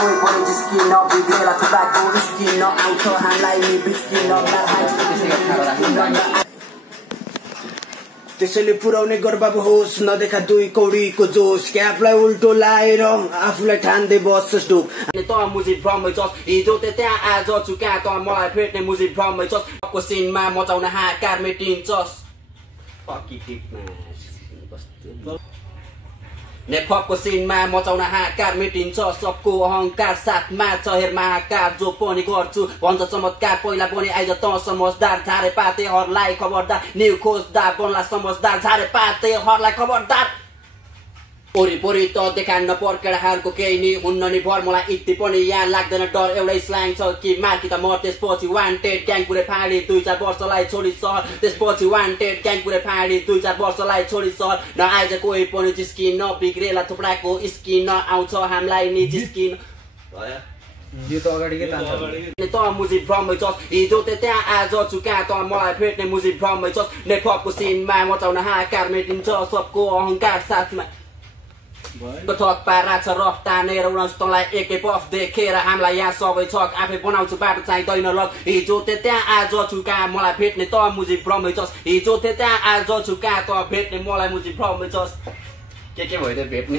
कोही पनि जिस्किन बिग्रेर थुपाको स्किन आउँछ हामीलाई नि बिस्किन त्यसैले पुर्याउने गर्बाबु होस् नदेखा दुई कौडीको जोस क्यापलाई उल्टो लाएर आफूलाई ठान्दै बस्छस् ढोक त मुजी भ्रमै छस् हिजो त्यहाँ आज चुका त मलाई फेट्ने मुजी भ्रमै छस् को सिनमा मचाउन हाकार मेटिन्छस् नेपको सिनमा मचाउन हाकार मेटिन्छ सबको अहंकार साथमा चहेर महाकार जो पनि गर्छु भन्छ चमत्कार पहिला पनि आइज त समझदार झारे पातेहरूलाई खबरदार न्यू खोजदार बनला समझदार झारे पातेहरूलाई खबरदार वरिपरि त देखान्न पर्केडाहरूको केही नि हुन्न नि भर मलाई यति पनि यहाँ लाग्दैन डर एउटै स्ल्याङ छ कि मार्की त मर त्यसपछि वान्टेड ग्याङ पुरै फाडी 2-4 वर्षलाई छोडी सहर त्यसपछि वान्टेड ग्याङ पुरै फाडी 2-4 वर्षलाई छोडी सहर नआइज कोही पनि जिस्किन बिग्रेला थुप्राको स्किन आउँछ हामीलाई नि जिस्किन यो त अगाडि के तान्छ त मुजी भ्रमै छस् हिजो त्यहाँ आज चुका त मलाई फेट्ने मुजी भ्रमै छस् नेपको सिनमा मचाउन हाकार मेटिन्छ सबको अहंकार साथमा कथक पारा छ रफ तानेर उडाउँछु तँलाई एकै पफ देखेर हामीलाई यहाँ सबै छक आफै बनाउँछु बाटो चाहिँदैन लग हिजो त्यहाँ आज चुका मलाई भेट्ने त मुजी भ्रमै छस् हिजो त्यहाँ आज चुका त भेट्ने मलाई मुजी भ्रमै छस् के भयो भेट्ने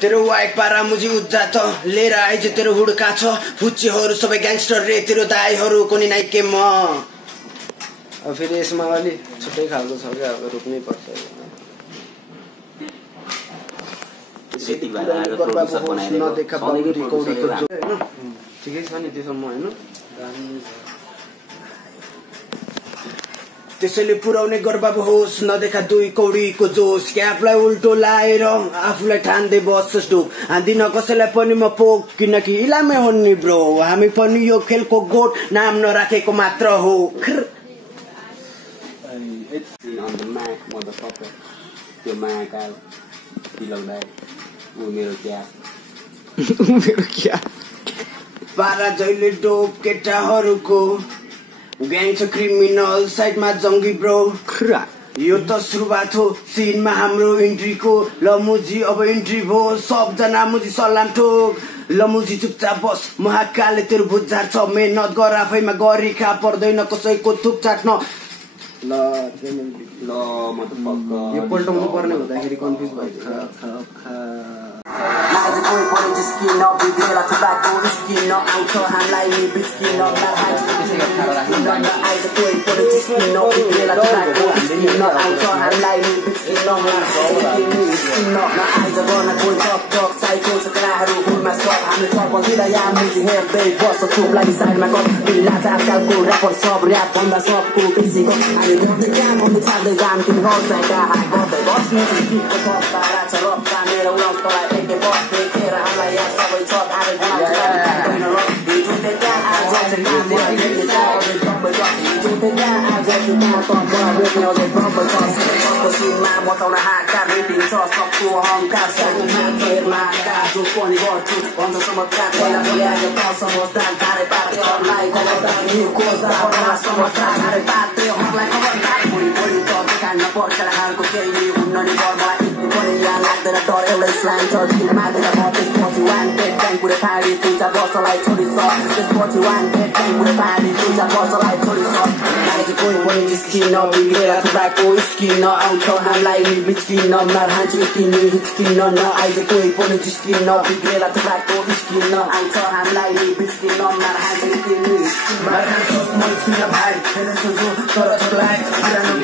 तेरो वाइक पारा मुजी उज्जा त लिएर आइज तेरो हुड्का छ फुच्चीहरू सबै ग्याङ्स्टर रे तेरो दाइहरू कुनै नाइ के म फेरि यसमा अलि छुट्टै खालको छ क्या अब रोक्नै पर्छ नदेखा कौडीको जो होइन ठिकै छ नि त्यसम्म होइन त्यसैले पुर्याउने गर्बाबु होस् नदेखा दुई कौडीको जोस क्यापलाई उल्टो लाएर आफूलाई ठान्दै बस्छस् ढोक हान्दिन कसैलाई पनि म पोक किनकि इलामै हो नि ब्रो हामी पनि यो खेलको गोट नाम नराखेको मात्र हो on the mic, motherfucker. त्यो महाकाल दिलाउँदै मेरो क्या पारा जहिले डोप केटाहरूको ग्याङ छ क्रिमिनल साइडमा जङ्गी ब्रो यो त सुरुवात हो सिनमा हाम्रो इन्ट्रीको लमुजी अब इन्ट्री भो सबजना मुजी सलाम ठोक लमुजी चुपचाप बस महाकालले तेरो भुत झार्छ मेहनत गर आफैमा गरी खा पर्दैन कसैको थुप चाट्न ल यो पल्टाउनु पर्ने हुँदाखेरि कन्फ्युज भयो कोही पनि जिस्किन बिग्रेर थुपाको स्किन आउँछ हामीलाई नि बिस्किन आइज कोही पनि जिस्किन बिग्रेर थुपाको स्किन आउँछ हामीलाई नि बिस्किन आइज गर्न कोही टक टक साइको चक्राहरू फुलमा सब हामी चपलतिर यहाँ मुजी हेर्दै बस्छ थुप लागि साइडमा कप लाचा आजकलको ऱ्यापर सब ऱ्याप भन्दा सबको बेसीको हामी गर्दै काम भन्दै छाड्दै जाम तिमी गर्दै कहाँ गर्दै बस्नु गीतको थप पारा छ रफ तानेर उडाउँछ तँलाई एकै पफ देखेर हामीलाई यहाँ सबै छ आफै बनाउँछ मचाउन हाकार मेटिन्छ सबको अहंकार साथमा जो पनि गर्छु भन्छ चमत्कार पहिला पनि आएको त समझदार झारे पातेहरूलाई खबरदार न्यू खोजदार समझदार झारे पातेहरूलाई खबरदार वरिपरि त देखान्न पर्केडाहरूको केही नि हुन्न नि भर मलाई यति पनि यहाँ लाग्दैन डर एउटै स्ल्याङ छ कि मार्दैन म त्यसपछि वान्टेड ग्याङ पुरै फाडी 2-4 वर्षलाई छोडी सर त्यसपछि वान्टेड ग्याङ पुरै फाडी 2-4 वर्षलाई छोडी सर आइज कोही पनि जिस्किन बिग्रेर थुप्राको स्किन आउँछ हामीलाई नि बिस्किन नहान्छु तिमी हिचकिन नआइज कोही पनि जिस्किन बिग्रेर थुप्राको स्किन आउँछ हामीलाई नि बिस्किन नहान्छु तिमी भाइ तर छोलाई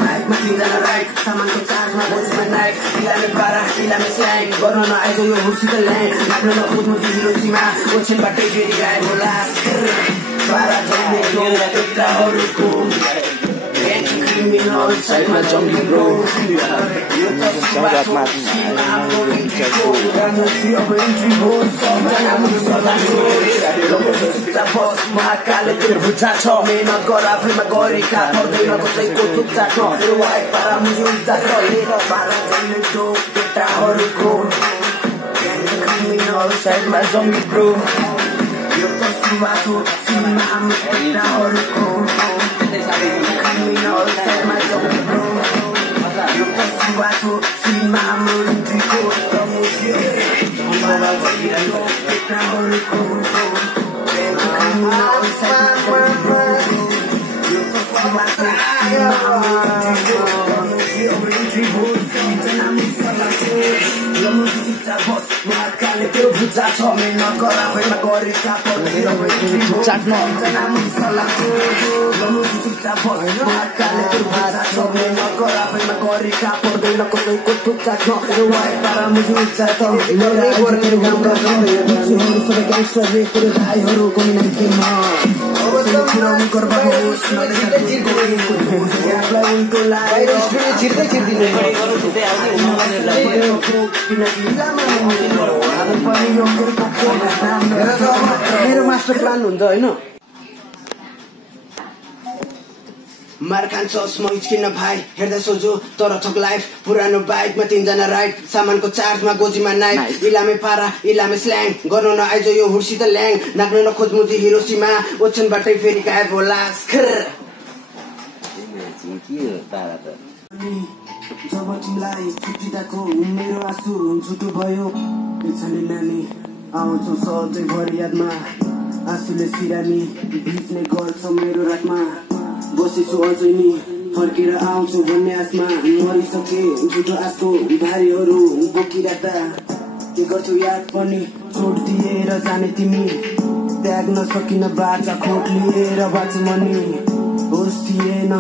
बाइकमा तिनजना राइट सामानको चार्जमा बसेर नाइट इलामे पारा इलामे स्ल्याङ गर्न नआइज यो हुर्सित ल्याङ आफ्नो नखोज्नु तिम्रो सीमा ओछेनबाटै फेरि गायब होला पारा जहिले डोरा केटाहरूको क्रिमिनल साइडमा जङ्गी ब्रो यो त सुरुवात सिनमा हाम्रो इन्ट्रीको रामुजी अब इन्ट्री हो सबजना मुजी सलाम ठोक बस महाकालले तेरो भुत झार्छ मेहनत गर आफैमा गरी खा पर्दैन कसैको थुप चाट्न तेरो वाइक पारा मुजी उल्टा छ पारा जहिले डोप केटाहरूको क्रिमिनल साइडमा जङ्गी ब्रो यो त सुरुवात हो सिनमा हाम्रो केटाहरूको criminal, set my own bro. सुरुवात हो सिनमा हाम्रो इन्ट्रीको मेरो मास्टर प्लान हुन्छ होइन मार खान्छस् म हिचकिन्न भाइ हेर्दा सोझो तर थक लाइफ पुरानो बाइकमा 3 जना राइड सामानको चार्जमा गोजीमा नाइट इलामे पारा इलामे स्ल्याङ गर्न नआइज यो हुर्सी त ल्याङ नाग्न नखोज्मुजी हिरोसीमा ओछनबाटै फेरि गायब होला जब तिमीलाई छुट्टिँदाको मेरो आँसु झुटो भयो बिछाने नानी आउँछौ सधैँभरि यादमा आँसुले सिरानी भिज्ने गर्छ मेरो रातमा बसेछु अझै नि फर्केर आउँछु भन्ने आशमा मरिसके झुटो आशको भारीहरू बोकिराख्दा के गर्छौ याद पनि छोड दिएर जाने तिमी त्याग्न सकिन बाचा खोट लिएर बाँच्छु मनी होस् थिएन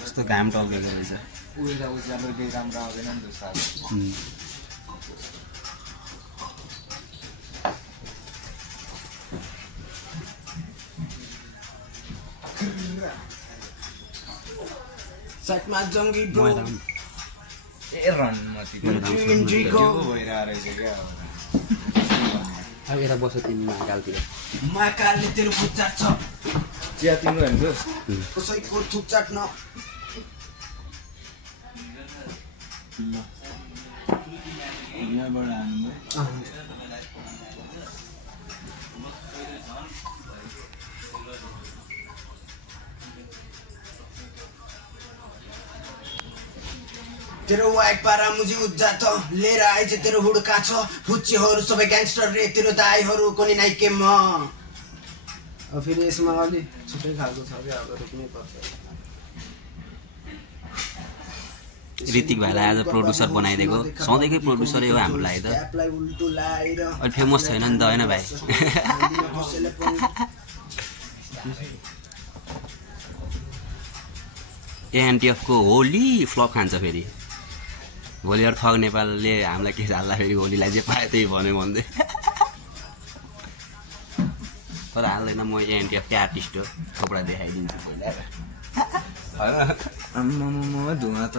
कस्तो घाम टल्केको रहेछ साइडमा जङ्गी ब्रो अब यता बस्छ तिमी महाकालतिर महाकालले तेरो खुट्टा छ चिया तिम्रो हेर्नु कसैको थुक चाट्न यहाँबाट हान्नु तेरो वाइट पारा मुझे उज्जा त लिएर आइज तेरो हुड्का छ फुच्चीहरू सबै ग्याङ्स्टर रे तेरो दाइहरू कोनी नाइ के म अब फेरि यसमा अलि छुट्टै खालको छ कि अब रोक्नै पर्छ ऋतिक भाइलाई आज प्रोड्युसर बनाइदिएको सधैँकै प्रोड्युसरै हो हाम्रो लागि त अहिले फेमस छैन नि त होइन भाइ एएनटिएफ को होली फ्लप खान्छ फेरि भोलि ठग नेपालले हामीलाई के हाल्दा फेरि होलीलाई जे पायो त्यही भन्यो भन्दै तर हाल्दैन म एनटिएफको आर्टिस्ट हो थोपडा देखाइदिन्छु पहिला आम्मामा धुवा त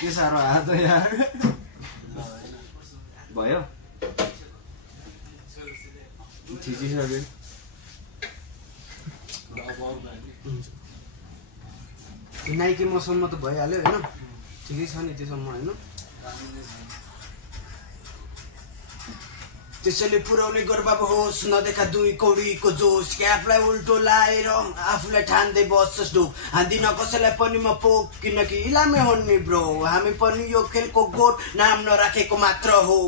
के साह्रो आयो त यार भयो थिचिसक्यो नाइकी मसम्म त भइहाल्यो होइन ठिकै छ नि त्यसम्म होइन त्यसैले पुर्याउने गर्व होस् नदेखा दुई कौडीको जोस क्यापलाई उल्टो लाएर आफूलाई ठान्दै बस्छस् डोक हान्दिन कसैलाई पनि म पोक किनकि इलामै हो नि ब्रो हामी पनि यो खेलको गोट नाम नराखेको मात्र हो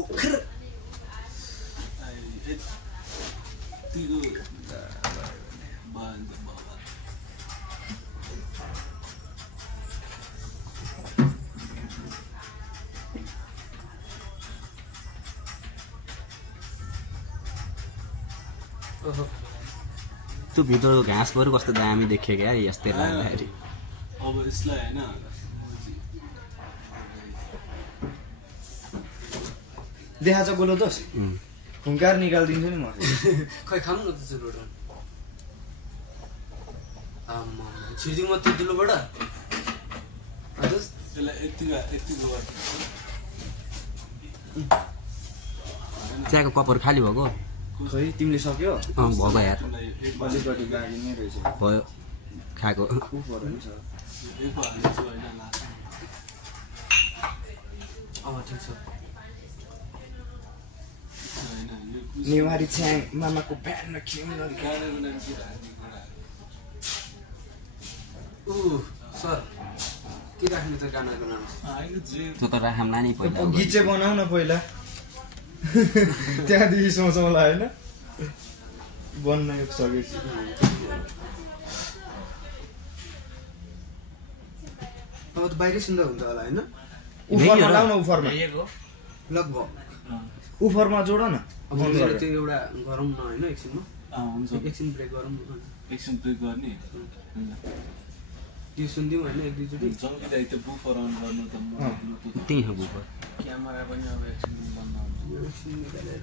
त्यो भित्रको घाँस पनि कस्तो दामी देख्यो क्या यस्तै लाग्दाखेरि अब यसलाई हैन देखा छ गोलो दोष हुङ्कार निकालिदिन्छु नि म खै खाऊँ न त चुरोट आम्मा छिर्दिउँ म त्यो दुलोबाट यसलाई यति गर्छ चियाको कपहरू खाली भएको खै तिमीले सक्यो भएको यार अलिकति बाँकी नै रहेछ भयो खाएको उफहरू पनि छ एकको हाल्छु हैन लास्ट ठिक छ हैन यो नेवारी छ्याङ मामाको फ्यान न खेम न गानाको नाम के राख्ने सर के राख्ने त गानाको नाम हैन जे त्यो त राखौँला नि पहिला गीत बनाऊ न पहिला त्यहाँदेखि सोचौँला होइन बन्न सकेपछि अब त बाहिरै सुन्दा हुन्छ होला होइन उफरमा लाउ न उफरमा लगभग उफरमा जोड न अब मेरो त्यो एउटा गरौँ न होइन एकछिनमा हुन्छ एकछिन ब्रेक गरौँ न एकछिन ब्रेक गर्ने त्यो सुनिदिउँ होइन एक दुईचोटि जङ्गी त बुफर अन गर्नु त म त्यही हो बुफर क्यामेरा पनि अब एकछिन बन्द हुन्छ एकछिन निकालेर